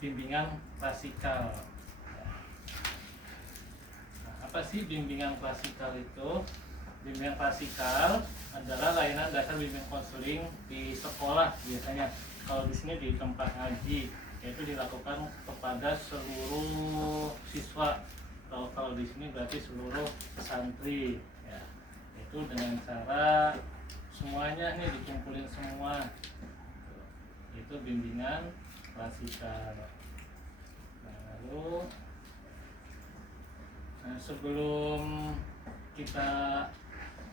bimbingan klasikal. Nah, apa sih bimbingan klasikal itu? Bimbingan klasikal adalah layanan dasar bimbingan konseling di sekolah biasanya. Kalau di sini di tempat ngaji, yaitu dilakukan kepada seluruh siswa. Kalau di sini berarti seluruh santri, ya. Itu dengan cara semuanya nih dikumpulin semua. Itu bimbingan klasikal. Lalu sebelum kita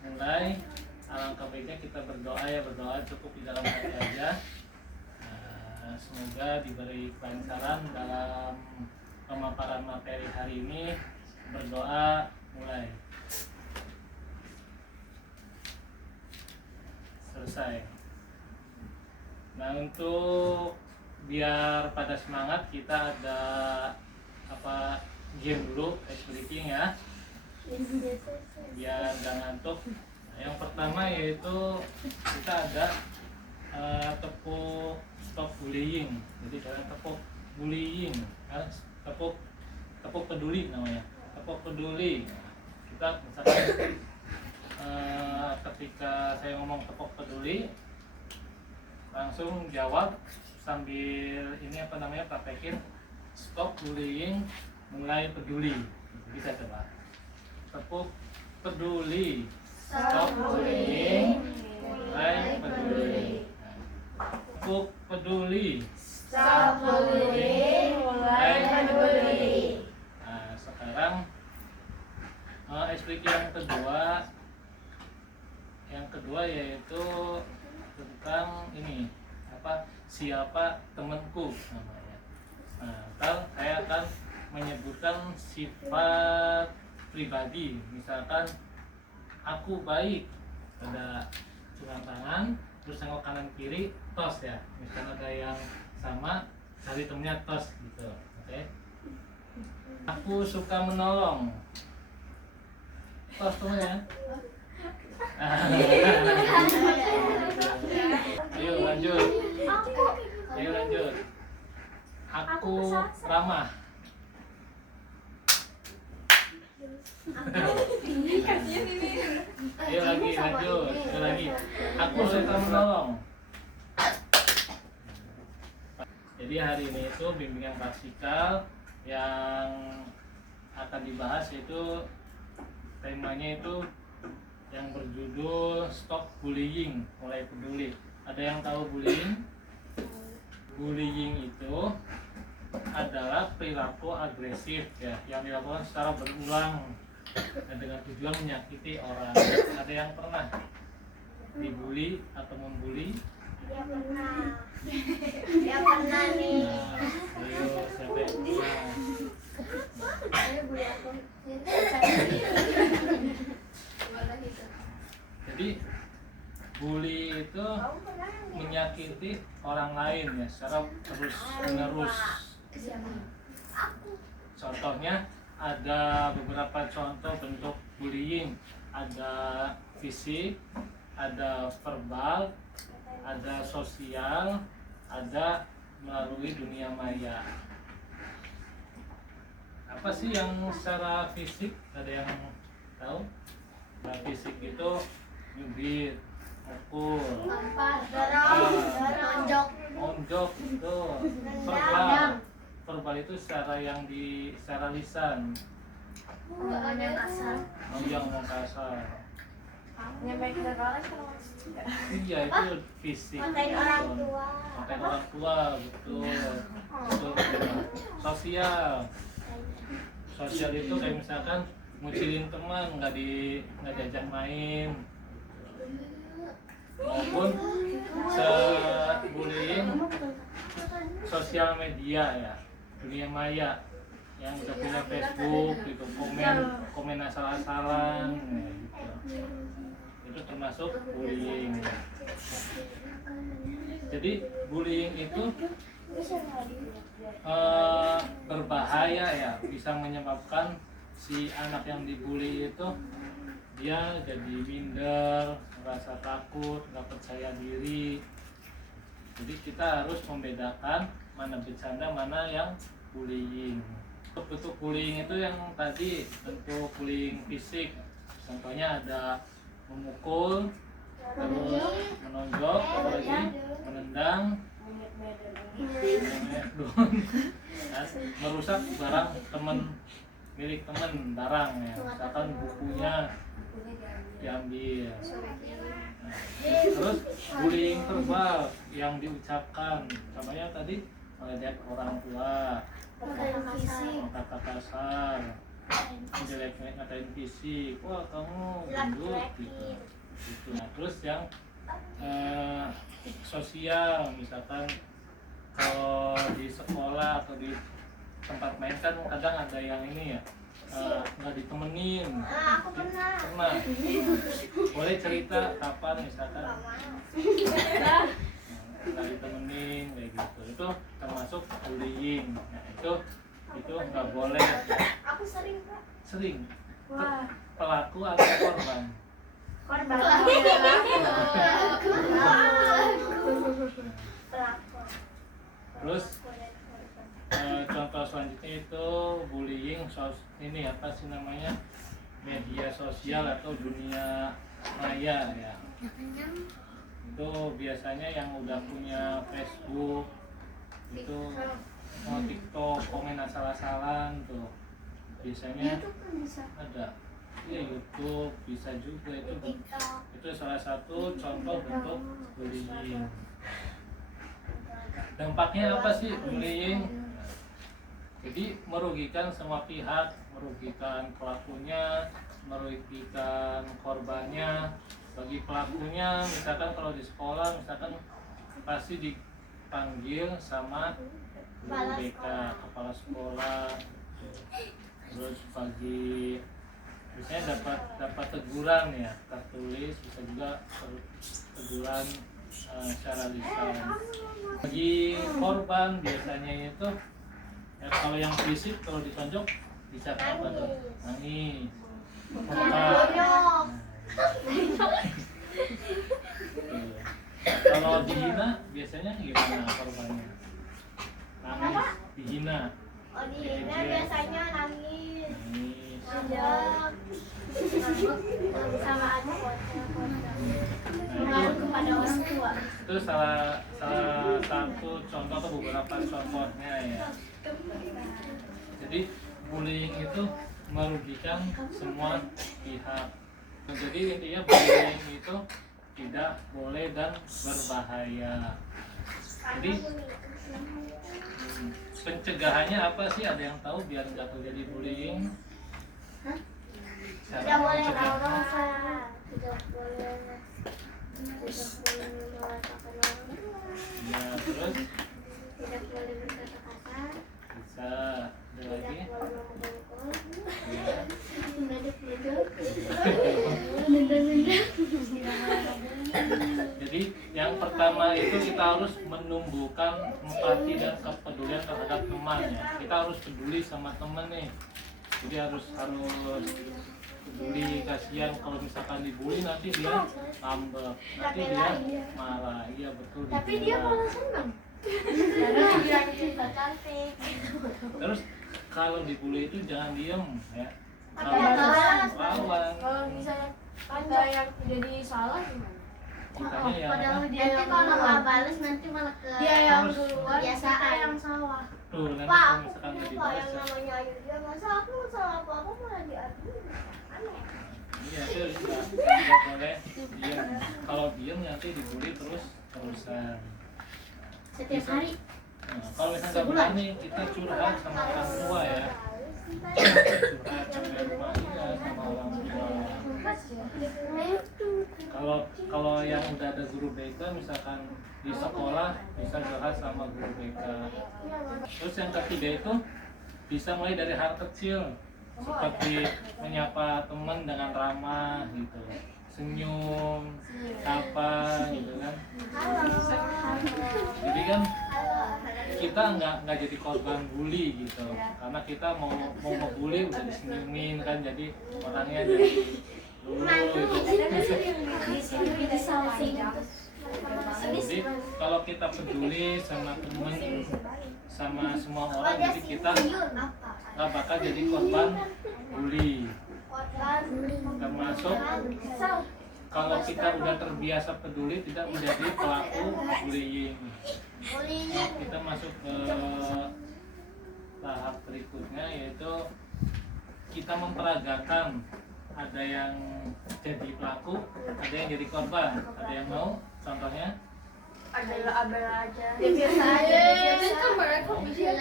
mulai, alangkah baiknya kita berdoa ya. Berdoa cukup di dalam hati aja. Semoga diberi kelancaran dalam pemaparan materi hari ini. Berdoa mulai. Selesai. Nah, untuk biar pada semangat, kita ada game dulu, ice breaking ya, biar gak ngantuk. Yang pertama yaitu kita ada tepuk stop bullying. Jadi kalian tepuk bullying, tepuk peduli namanya, tepuk peduli. Kita misalkan ketika saya ngomong tepuk peduli, langsung jawab sambil ini praktekin stop bullying, mulai peduli. Bisa coba. Tepuk peduli, stop bullying, mulai peduli. Tepuk peduli, stop bullying, mulai peduli. Nah, sekarang explication yang kedua yaitu tentang ini siapa temanku namanya. Nah, saya akan menyebutkan sifat pribadi. Misalkan aku baik, ada cium tangan, terus tengok kanan kiri, tos ya. Misalkan ada yang sama, cari temennya, tos gitu. Oke. Aku suka menolong, tos temennya. Ayo lanjut. Aku ramah. Ayo lagi. Aku suka menolong. Jadi hari ini itu bimbingan klasikal yang akan dibahas, yaitu temanya itu yang berjudul Stop Bullying, mulai peduli. Ada yang tahu bullying? Bullying itu adalah perilaku agresif ya, yang dilakukan secara berulang dan dengan tujuan menyakiti orang. Ada yang pernah dibully atau membuli? Ya pernah. Ya pernah nih. Ayo, siapa yang pernah? Saya bully aku. Jadi bully itu menyakiti orang lain ya, secara terus-menerus. Contohnya ada beberapa contoh bentuk bullying. Ada fisik, ada verbal, ada sosial, ada melalui dunia maya. Apa sih yang secara fisik? Ada yang tahu? Nah, fisik itu nyubit, mukul, onjok itu. Verbal itu secara lisan. Ngomong kasar. Nyampein orang Iya, itu fisik. Ngatain orang tua. Ngatain orang tua, betul. Sosial itu kayak misalkan ngucilin teman, nggak diajak main, maupun bullying sosial media ya, dunia maya, yang udah punya Facebook gitu, komen asal-asalan gitu. Itu termasuk bullying. Jadi bullying itu berbahaya ya, bisa menyebabkan si anak yang dibully itu dia jadi minder, merasa takut, nggak percaya diri. Jadi kita harus membedakan mana bercanda, mana yang bullying. Bentuk bullying itu yang tadi bentuk bullying fisik, contohnya ada memukul, terus menonjok, apalagi menendang, merusak barang teman, milik teman, barang ya, misalkan bukunya diambil. Terus bullying verbal yang diucapkan, contohnya tadi meledek orang tua, kata kasar, ngatain fisik, wah kamu gendut gitu. Nah, terus yang sosial, misalkan kalau di sekolah atau di tempat main kan kadang ada yang ini ya, nggak ditemenin. Aku pernah. Boleh cerita kapan misalkan nggak ditemenin kayak gitu, itu termasuk bullying. Nah, itu nggak boleh. Aku sering, Pak. Sering. Wah. Pelaku atau korban? Korban. Pelaku. Terus contoh selanjutnya itu bullying ini apa sih namanya, media sosial atau dunia maya ya. Itu biasanya yang udah punya Facebook itu mau TikTok, komen asal-asalan tuh biasanya ada. Ya YouTube bisa juga, itu salah satu contoh bentuk bullying. Dampaknya apa sih bullying? Jadi merugikan semua pihak, merugikan pelakunya, merugikan korbannya. Bagi pelakunya, misalkan kalau di sekolah, misalkan pasti dipanggil sama guru BK, kepala sekolah, terus bagi biasanya dapat teguran ya, tertulis, bisa juga teguran secara lisan. Bagi korban biasanya itu ya, kalau yang fisik kalau ditonjok bisa apa tuh? Nangis, bengkak. Kalau dihina biasanya gimana korbannya? Nangis, dihina. Oh, dihina biasanya nangis. Nangis. Sama adik Nah, kepada orang tua. itu salah satu contoh atau beberapa contohnya ya. Jadi bullying itu merugikan semua pihak. Jadi intinya bullying itu tidak boleh dan berbahaya. Jadi pencegahannya apa sih? Ada yang tahu biar nggak terjadi bullying? Tidak boleh marah, tidak boleh mengatakan orang, Ya, terus tidak boleh berkata kasar, bisa ada tidak lagi. boleh memukul, Ya. Jadi yang pertama itu kita harus menumbuhkan empati dan kepedulian terhadap teman ya. Kita harus peduli sama teman nih. Jadi harus peduli, kasihan kalau misalkan dibully nanti dia ngambek, nanti dia marah. Iya betul. tapi dibully. dia malah senang karena dibilang cinta cantik. Terus kalau dibully itu jangan diem ya. Lawan. Kalau misalnya ada yang jadi salah gimana? Kitanya yang Padahal apa? dia nanti kalau nggak balas nanti malah ke Dia yang Terus. duluan, kebiasaan. kita yang salah. Tuh nanti Pak, kalau aku misalkan nggak kenapa yang dibalas ya. namanya ayu dia masa aku nggak salah apa malah diaduin. Aneh. Iya itu nggak boleh diem. Kalau diem nanti dibully terusan. Setiap hari. Nah, kalau misalnya nggak berani kita curhat sama orang tua ya. Curhat sama rumah ya, sama orang tua. Kalau yang udah ada guru BK misalkan di sekolah bisa curhat sama guru BK. Terus yang ketiga itu bisa mulai dari hal kecil seperti menyapa teman dengan ramah gitu, senyum, sapa gitu kan. Jadi kan kita nggak jadi korban bully gitu, karena kita mau ngebully udah disenyumin kan, jadi orangnya jadi dulu gitu. Jadi kalau kita peduli sama teman, sama semua orang, jadi kita nggak bakal jadi korban bully. Termasuk kalau kita udah terbiasa peduli, tidak menjadi pelaku bullying. Nah, kita masuk ke tahap berikutnya, yaitu kita memperagakan. Ada yang jadi pelaku, ada yang jadi korban. Ada yang mau contohnya? Abel aja. Biasa aja. Kan mereka bisa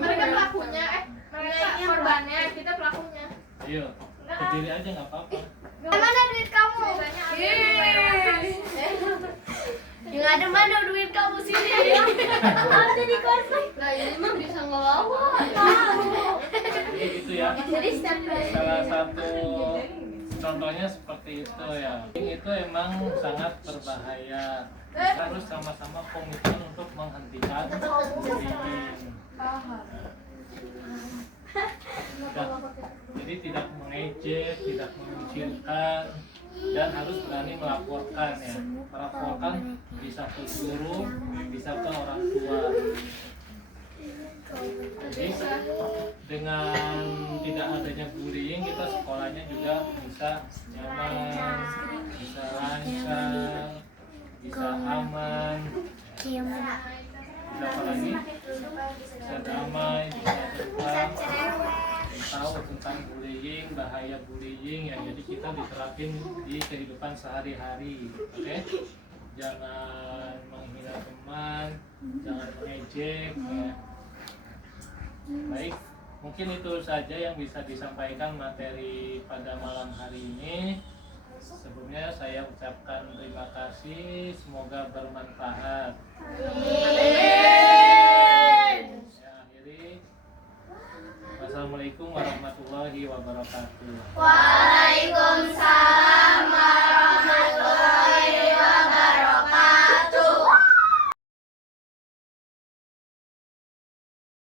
mereka pelakunya, mereka korbannya, kita pelakunya. Ayo, berdiri aja nggak apa-apa. Mana duit kamu? Yang ada mana duit kamu sini? Harus jadi korban. Nah ini mah bisa ngelawan. Jadi gitu ya. Jadi setiap Salah satu contohnya seperti itu ya. Itu emang sangat berbahaya. Kita harus sama-sama komitmen untuk menghentikan bullying. Jadi tidak mengejek, tidak mengucilkan, dan harus berani melaporkan ya. Melaporkan bisa ke guru, bisa ke orang tua. Jadi dengan tidak adanya bullying, kita sekolahnya juga bisa nyaman, bisa lancar, bisa aman, bisa apa lagi? Bisa damai, bisa tentang tahu tentang bullying, bahaya bullying ya. Jadi kita diterapin di kehidupan sehari-hari, oke? Jangan menghina teman, jangan mengejek ya. Baik, mungkin itu saja yang bisa disampaikan materi pada malam hari ini. Sebelumnya saya ucapkan terima kasih, semoga bermanfaat. Saya akhiri. Wassalamualaikum warahmatullahi wabarakatuh. Waalaikumsalam.